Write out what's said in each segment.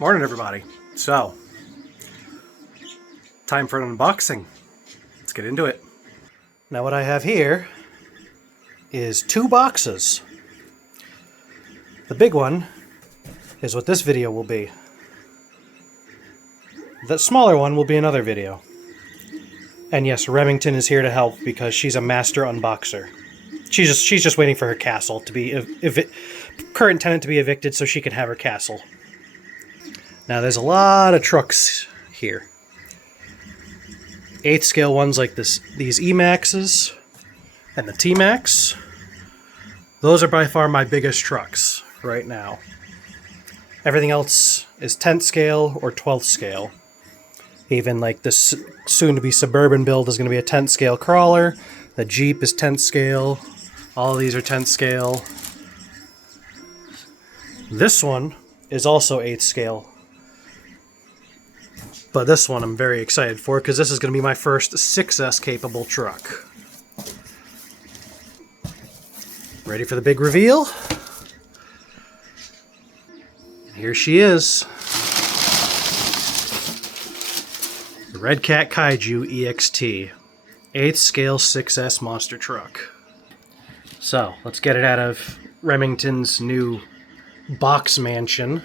Morning, everybody. So, time for an unboxing. Let's get into it. Now, what I have here is 2 boxes. The big one is what this video will be. The smaller one will be another video. And yes, Remington is here to help because she's a master unboxer. She's just waiting for her castle to be current tenant to be evicted so she can have her castle. Now there's a lot of trucks here. 8th scale ones like these E-Maxes and the T-Max. Those are by far my biggest trucks right now. Everything else is 10th scale or 12th scale. Even like this soon-to-be Suburban build is going to be a 10th scale crawler. The Jeep is 10th scale. All of these are 10th scale. This one is also 8th scale. But this one I'm very excited for because this is going to be my first 6S capable truck. Ready for the big reveal? Here she is. The Redcat Kaiju EXT. 8th scale 6S monster truck. So, let's get it out of Remington's new box mansion.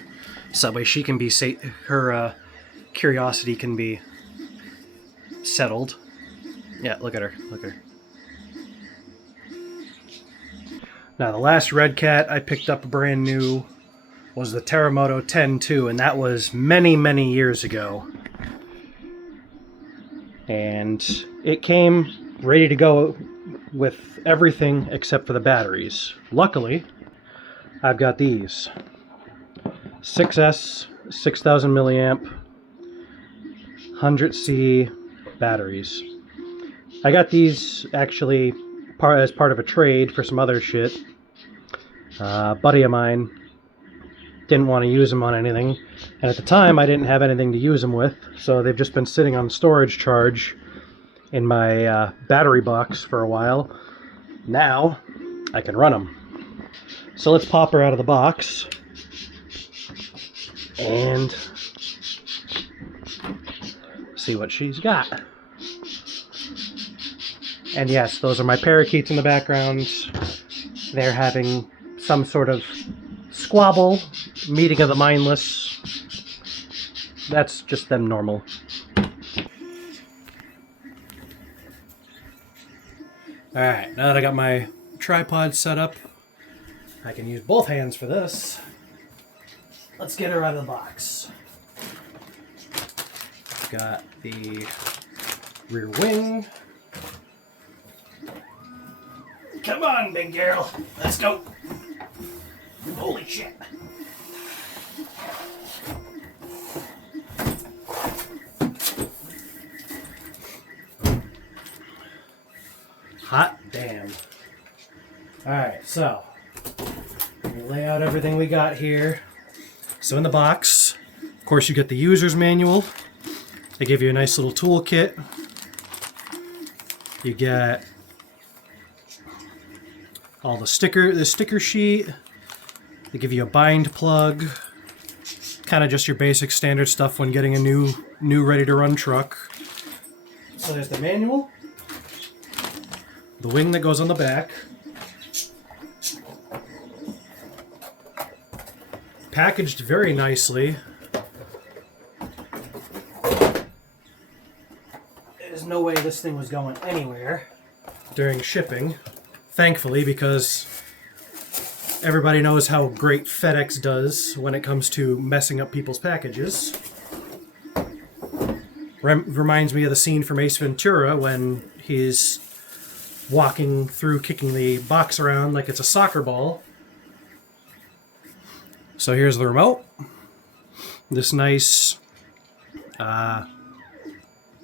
So that way she can be her curiosity can be settled. Yeah, look at her. Look at her. Now, the last Redcat I picked up brand new was the Terremoto 10-2, and that was many, many years ago. And it came ready to go with everything except for the batteries. Luckily, I've got these 6S 6000 milliamp 100C batteries. I got these actually as part of a trade for some other shit. A buddy of mine didn't want to use them on anything, and at the time I didn't have anything to use them with, so they've just been sitting on storage charge in my battery box for a while. Now I can run them. So let's pop her out of the box and see what she's got. And yes, those are my parakeets in the background. They're having some sort of squabble, meeting of the mindless. That's just them normal. Alright, now that I got my tripod set up, I can use both hands for this. Let's get her out of the box. Got the rear wing. Come on, big girl. Let's go. Holy shit. Hot damn. Alright, so let me lay out everything we got here. So in the box, of course, you get the user's manual. They give you a nice little toolkit. You get all the sticker sheet. They give you a bind plug. Kind of just your basic standard stuff when getting a new ready to run truck. So there's the manual. The wing that goes on the back. Packaged very nicely. There's no way this thing was going anywhere during shipping. Thankfully, because everybody knows how great FedEx does when it comes to messing up people's packages. Reminds me of the scene from Ace Ventura when he's walking through, kicking the box around like it's a soccer ball. So here's the remote. This nice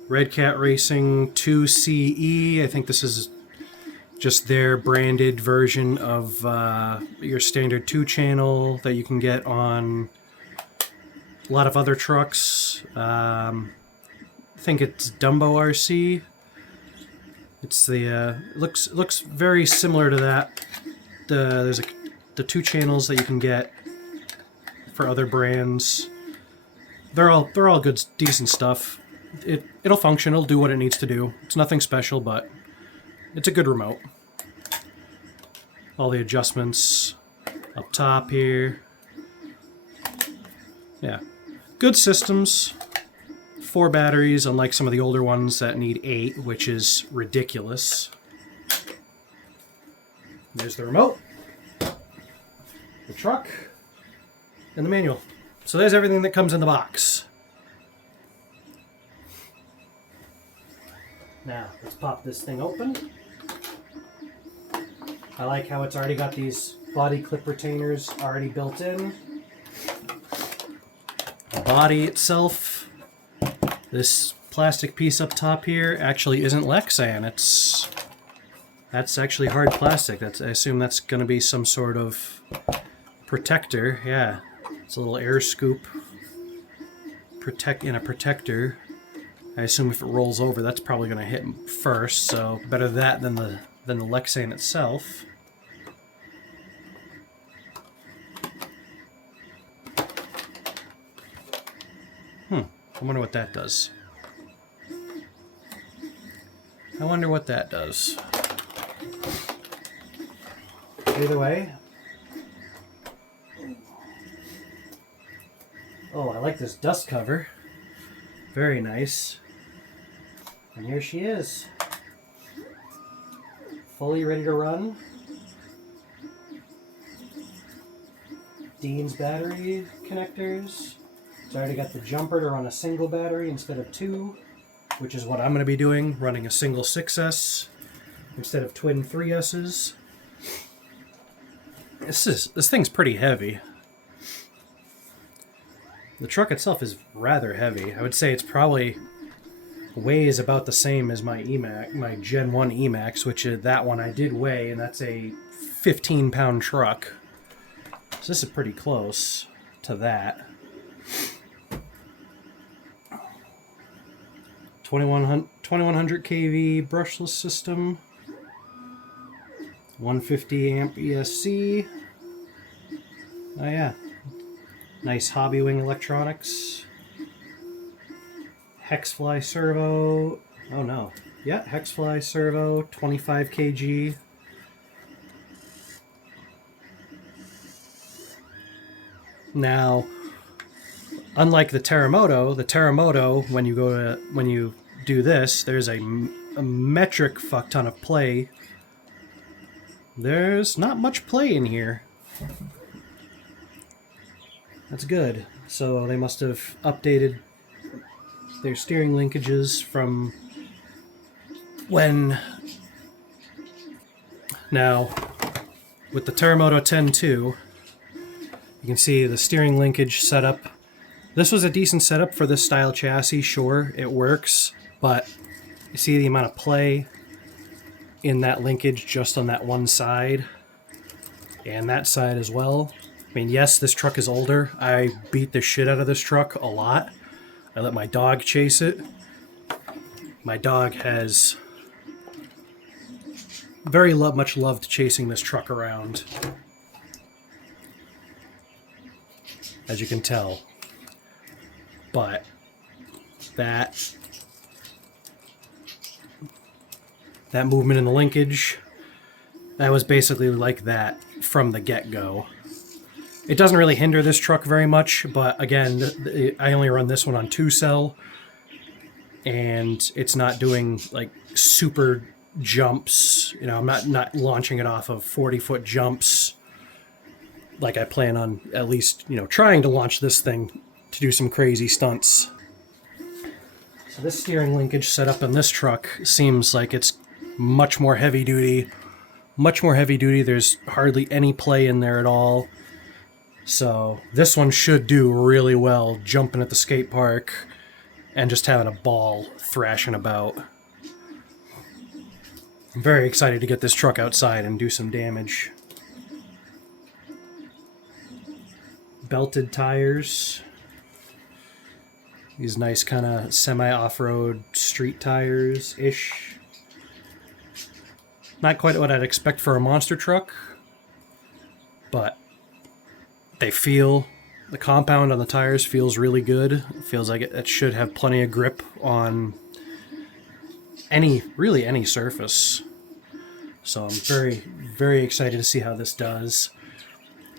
Redcat Racing 2CE. I think this is just their branded version of your standard 2-channel that you can get on a lot of other trucks. I think it's Dumbo RC. It's the looks very similar to that. There's the 2 channels that you can get for other brands. they're all good, decent stuff. It'll function. It'll do what it needs to do. It's nothing special, but it's a good remote. All the adjustments up top here. Yeah, good systems. 4 batteries, unlike some of the older ones that need 8, which is ridiculous. There's the remote, the truck, and the manual. So there's everything that comes in the box. Now, let's pop this thing open. I like how it's already got these body clip retainers already built in. The body itself, this plastic piece up top here actually isn't Lexan. That's actually hard plastic. I assume that's going to be some sort of protector. Yeah, it's a little air scoop in a protector. I assume if it rolls over, that's probably going to hit first. So better that than the Lexan itself. I wonder what that does. Either way. Oh, I like this dust cover. Very nice. And here she is. Fully ready to run. Dean's battery connectors. It's already got the jumper to run a single battery instead of 2, which is what I'm going to be doing, running a single 6S instead of twin 3S's. This thing's pretty heavy. The truck itself is rather heavy. I would say it's probably weighs about the same as my Gen 1 Emax, which is that one I did weigh, and that's a 15-pound truck. So this is pretty close to that. 2100 kV brushless system, 150 amp ESC. Oh yeah, nice Hobbywing electronics. Hexfly servo. Oh no, yeah, Hexfly servo, 25 kg. Now, unlike the Terremoto, when you do this, there's a metric fuck ton of play. There's not much play in here. That's good. So they must have updated their steering linkages from when. Now, with the Terremoto 10.2, you can see the steering linkage setup. This was a decent setup for this style chassis, sure, it works, but you see the amount of play in that linkage just on that one side, and that side as well. I mean, yes, this truck is older. I beat the shit out of this truck a lot. I let my dog chase it. My dog has very much loved chasing this truck around, as you can tell. But that movement in the linkage, that was basically like that from the get-go. It doesn't really hinder this truck very much, but again, I only run this one on 2-cell, and it's not doing like super jumps. You know, I'm not launching it off of 40-foot jumps like I plan on, at least, you know, trying to launch this thing to do some crazy stunts. So this steering linkage set up in this truck seems like it's much more heavy duty. There's hardly any play in there at all. So this one should do really well jumping at the skate park and just having a ball thrashing about. I'm very excited to get this truck outside and do some damage. Belted tires. These nice kind of semi-off-road street tires-ish. Not quite what I'd expect for a monster truck, but they feel The compound on the tires feels really good. It feels like it should have plenty of grip on really any surface. So I'm very, very excited to see how this does.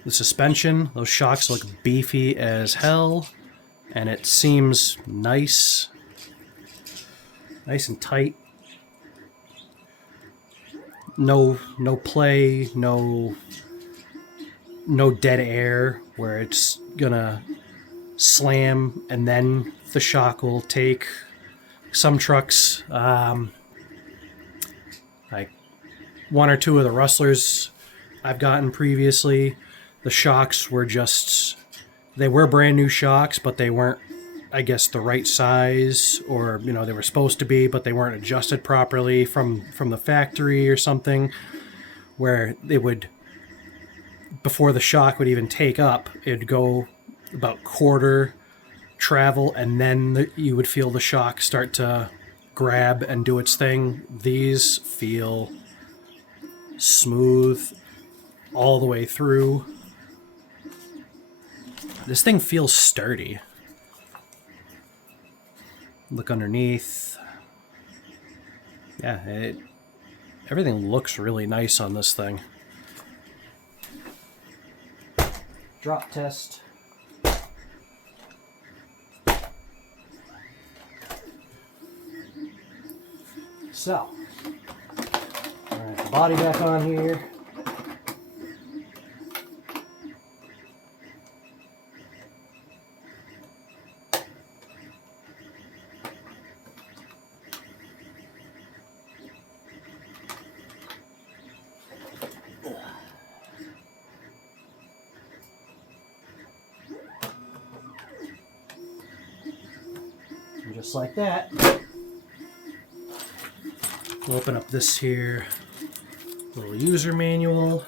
The suspension, those shocks look beefy as hell, and it seems nice and tight. No play, no dead air where it's gonna slam and then the shock will take. Some trucks, like one or two of the Rustlers I've gotten previously, the shocks were they were brand new shocks, but they weren't, I guess, the right size, or they were supposed to be, but they weren't adjusted properly from the factory or something, where they would, before the shock would even take up, it'd go about quarter travel, and then you would feel the shock start to grab and do its thing. These feel smooth all the way through. This thing feels sturdy. Look underneath. Yeah, everything looks really nice on this thing. Drop test. So, alright, the body back on here. And just like that. We'll open up this here little user manual.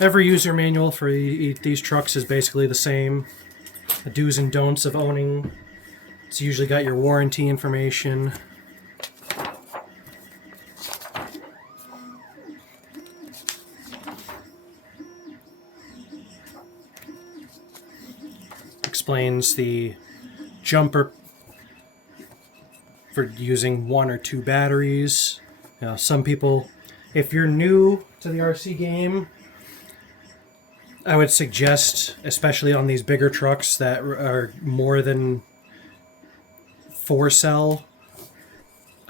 Every user manual for these trucks is basically the same. The do's and don'ts of owning. It's usually got your warranty information. Explains the jumper for using 1 or 2 batteries. Some people, if you're new to the RC game, I would suggest, especially on these bigger trucks that are more than 4-cell,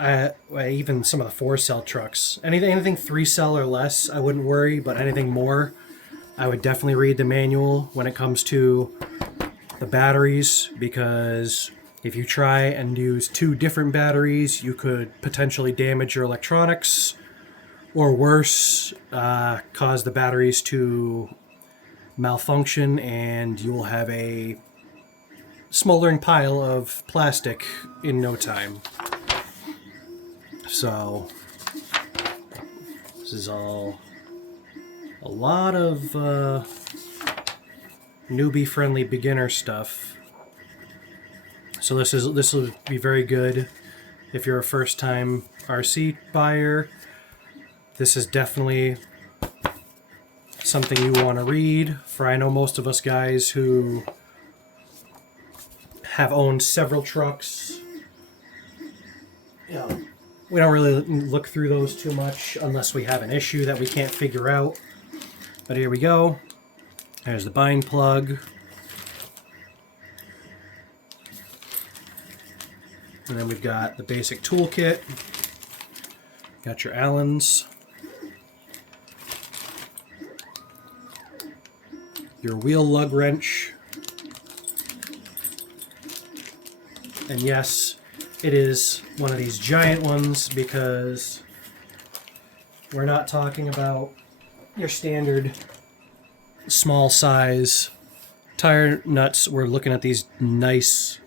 even some of the 4-cell trucks, anything 3-cell or less, I wouldn't worry, but anything more, I would definitely read the manual when it comes to the batteries, because if you try and use 2 different batteries, you could potentially damage your electronics, or worse, cause the batteries to malfunction, and you will have a smoldering pile of plastic in no time. So this is all a lot of newbie friendly beginner stuff. So this will be very good if you're a first time RC buyer. This is definitely something you want to read. For I know most of us guys who have owned several trucks, we don't really look through those too much unless we have an issue that we can't figure out. But here we go. There's the bind plug. And then we've got the basic toolkit. Got your Allens. Your wheel lug wrench. And yes, it is one of these giant ones, because we're not talking about your standard small size tire nuts. We're looking at these nice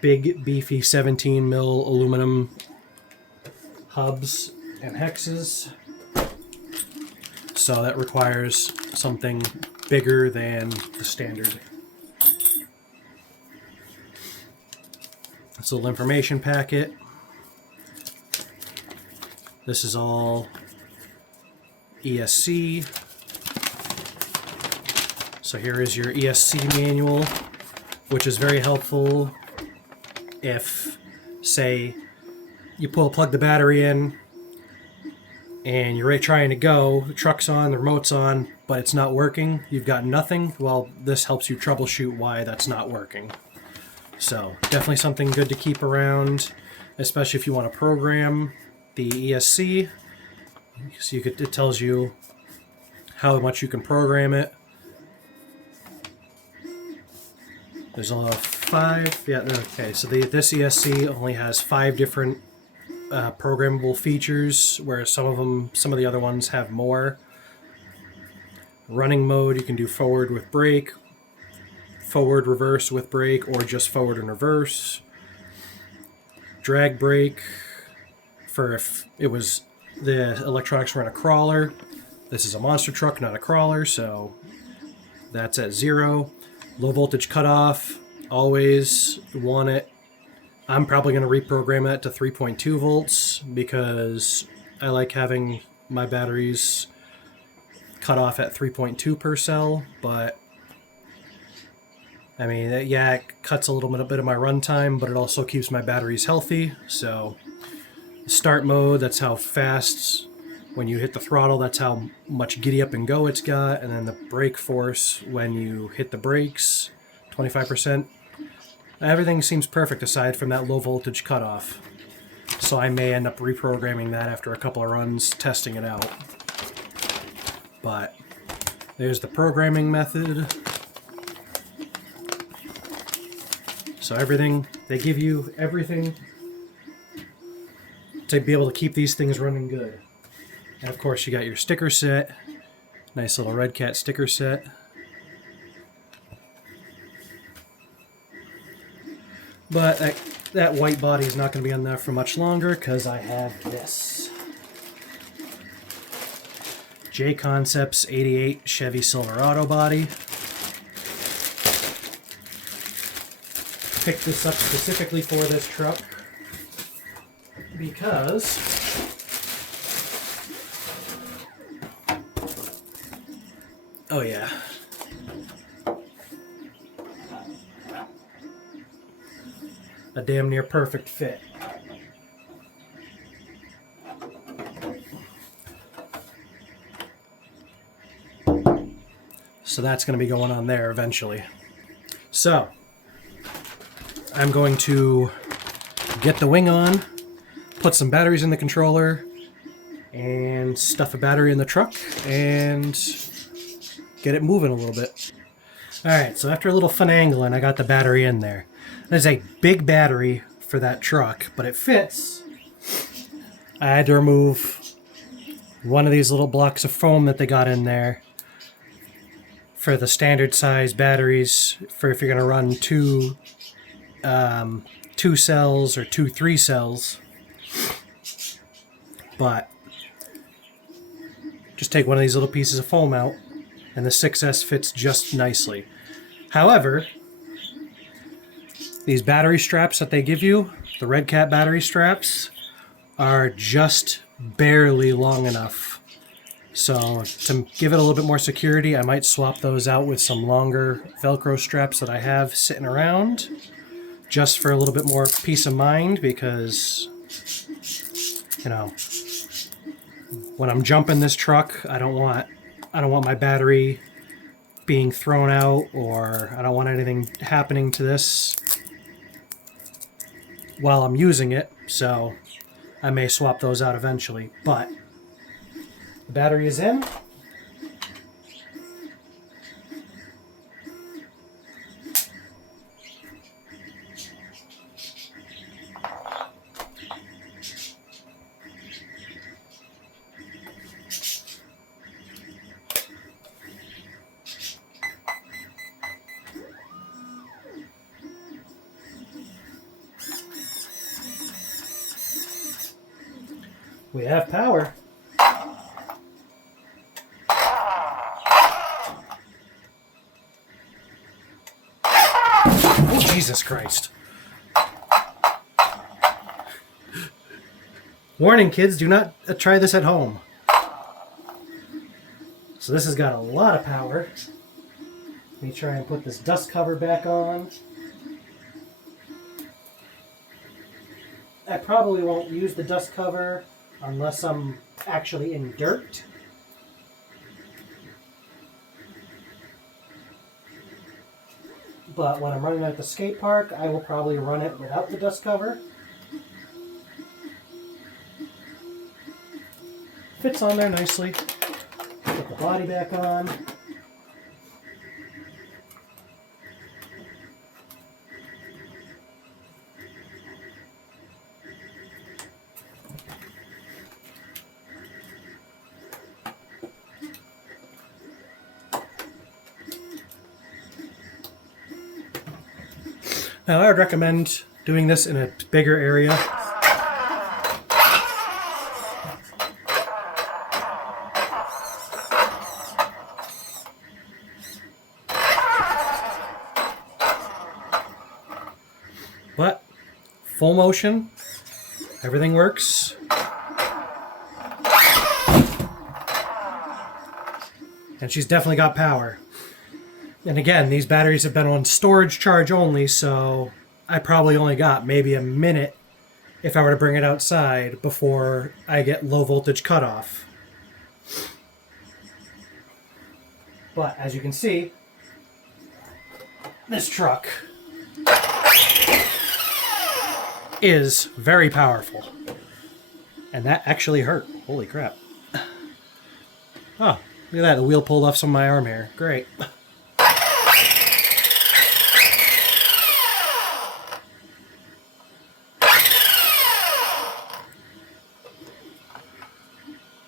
big beefy 17 mil aluminum hubs and hexes. So that requires something bigger than the standard. It's a little information packet. This is all ESC. So here is your ESC manual, which is very helpful if, say, you plug the battery in and you're ready trying to go, the truck's on, the remote's on, but it's not working, you've got nothing. Well, this helps you troubleshoot why that's not working. So definitely something good to keep around, especially if you want to program the ESC. So it tells you how much you can program it. There's a 5, yeah, okay, so this ESC only has 5 different programmable features, whereas some of the other ones have more. Running mode, you can do forward with brake, forward reverse with brake, or just forward and reverse. Drag brake, for if it was the electronics were in a crawler. This is a monster truck, not a crawler, so that's at 0. Low voltage cutoff, always want it. I'm probably going to reprogram it to 3.2 volts because I like having my batteries cut off at 3.2 per cell, but I mean, yeah, it cuts a little bit of my runtime, but it also keeps my batteries healthy. So start mode, that's how fast, when you hit the throttle, that's how much giddy up and go it's got. And then the brake force, when you hit the brakes, 25%. Everything seems perfect aside from that low voltage cutoff. So I may end up reprogramming that after a couple of runs, testing it out. But there's the programming method. So everything, they give you everything to be able to keep these things running good. And of course you got your sticker set, nice little Redcat sticker set. But that white body is not going to be on there for much longer because I have this J Concepts 88 Chevy Silverado body. Picked this up specifically for this truck because oh yeah, a damn near perfect fit. So that's going to be going on there eventually. So I'm going to get the wing on, put some batteries in the controller, and stuff a battery in the truck, and get it moving a little bit. Alright, so after a little finagling, I got the battery in there. There's a big battery for that truck, but it fits. I had to remove one of these little blocks of foam that they got in there for the standard size batteries for if you're going to run two cells or 3 cells. But just take one of these little pieces of foam out and the 6S fits just nicely. However, these battery straps that they give you, the Redcat battery straps, are just barely long enough. So to give it a little bit more security, I might swap those out with some longer Velcro straps that I have sitting around, just for a little bit more peace of mind, because, you know, when I'm jumping this truck, I don't want my battery being thrown out, or I don't want anything happening to this while I'm using it, so I may swap those out eventually. But the battery is in. We have power. Jesus Christ. Warning, kids, do not try this at home. So this has got a lot of power. Let me try and put this dust cover back on. I probably won't use the dust cover unless I'm actually in dirt. But when I'm running at the skate park, I will probably run it without the dust cover. Fits on there nicely. Put the body back on. Now, I would recommend doing this in a bigger area. But full motion, everything works. And she's definitely got power. And again, these batteries have been on storage charge only, so I probably only got maybe a minute if I were to bring it outside before I get low voltage cutoff. But as you can see, this truck is very powerful. And that actually hurt. Holy crap. Oh, look at that. The wheel pulled off some of my arm hair. Great.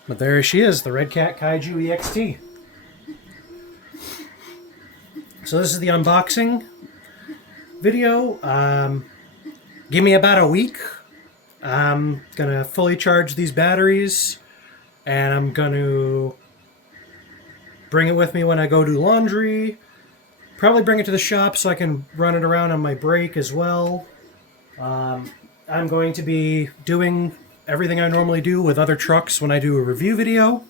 But there she is, the Redcat Kaiju EXT. So this is the unboxing video. Give me about a week. I'm gonna fully charge these batteries, and I'm gonna bring it with me when I go do laundry. Probably bring it to the shop so I can run it around on my break as well. I'm going to be doing everything I normally do with other trucks when I do a review video.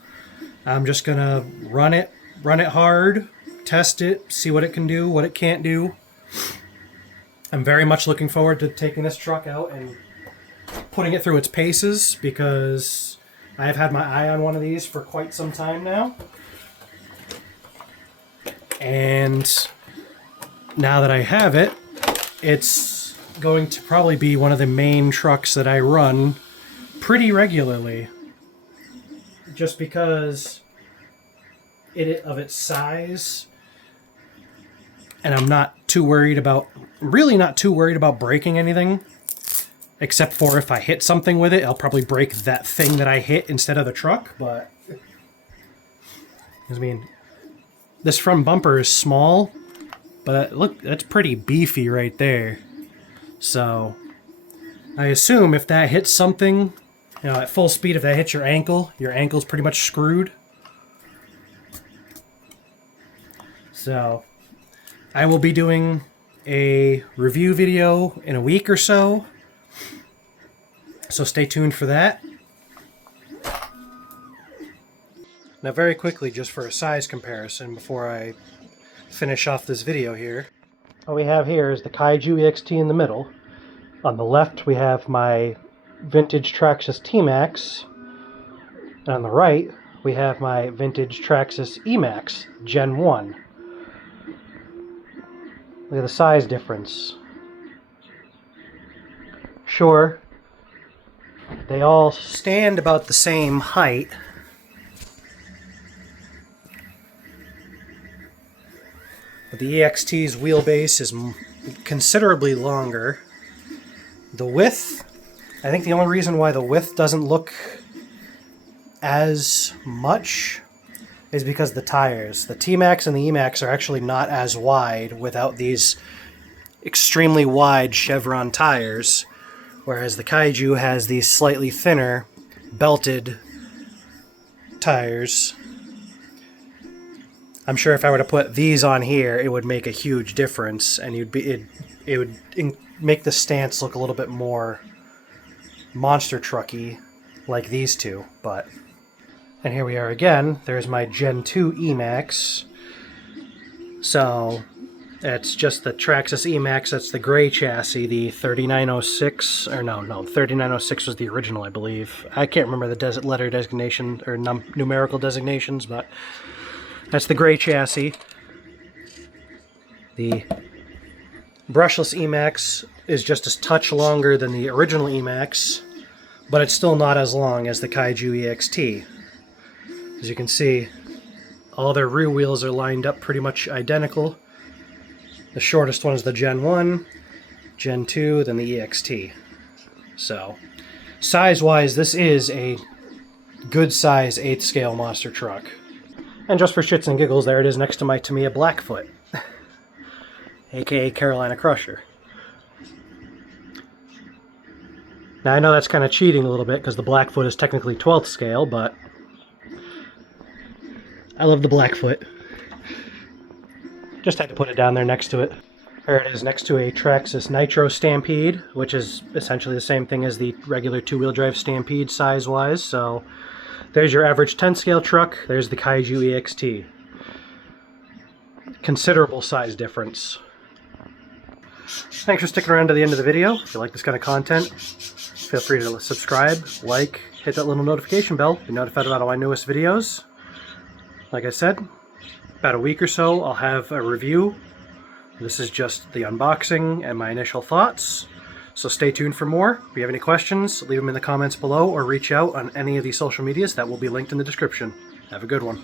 I'm just gonna run it hard, test it, see what it can do, what it can't do. I'm very much looking forward to taking this truck out and putting it through its paces, because I've had my eye on one of these for quite some time now. And now that I have it, it's going to probably be one of the main trucks that I run pretty regularly, just because of its size, and I'm really not too worried about breaking anything, except for if I hit something with it, I'll probably break that thing that I hit instead of the truck. But I mean, this front bumper is small, but look, that's pretty beefy right there. So I assume if that hits something, you know, at full speed, if that hits your ankle's pretty much screwed. So I will be doing a review video in a week or so. So stay tuned for that. Now very quickly, just for a size comparison before I finish off this video here. What we have here is the Kaiju EXT in the middle. On the left we have my vintage Traxxas T-Max, and on the right we have my vintage Traxxas E-Max Gen 1. Look at the size difference. Sure, they all stand about the same height, but the EXT's wheelbase is considerably longer. The width, I think the only reason why the width doesn't look as much is because the tires. The T-Max and the E-Max are actually not as wide without these extremely wide chevron tires, whereas the Kaiju has these slightly thinner belted tires. I'm sure if I were to put these on here, it would make a huge difference, and it would make the stance look a little bit more monster trucky, like these two. But and here we are again. There's my Gen 2 Emax. So it's just the Traxxas Emax. That's the gray chassis, the 3906, or no, 3906 was the original, I believe. I can't remember the letter designation or numerical designations, but that's the gray chassis. The brushless Emax is just a touch longer than the original Emax, but it's still not as long as the Kaiju EXT. As you can see, all their rear wheels are lined up pretty much identical. The shortest one is the Gen 1, Gen 2, then the EXT. So, size-wise, this is a good size 8th scale monster truck. And just for shits and giggles, there it is next to my Tamiya Blackfoot, aka Carolina Crusher. Now I know that's kind of cheating a little bit because the Blackfoot is technically 12th scale, but I love the Blackfoot. Just had to put it down there next to it. There it is next to a Traxxas Nitro Stampede, which is essentially the same thing as the regular two-wheel drive Stampede size-wise. So there's your average 10 scale truck. There's the Kaiju EXT. Considerable size difference. Thanks for sticking around to the end of the video. If you like this kind of content, feel free to subscribe, like, hit that little notification bell to be notified about all my newest videos. Like I said, about a week or so I'll have a review. This is just the unboxing and my initial thoughts. So stay tuned for more. If you have any questions, leave them in the comments below or reach out on any of the social medias that will be linked in the description. Have a good one.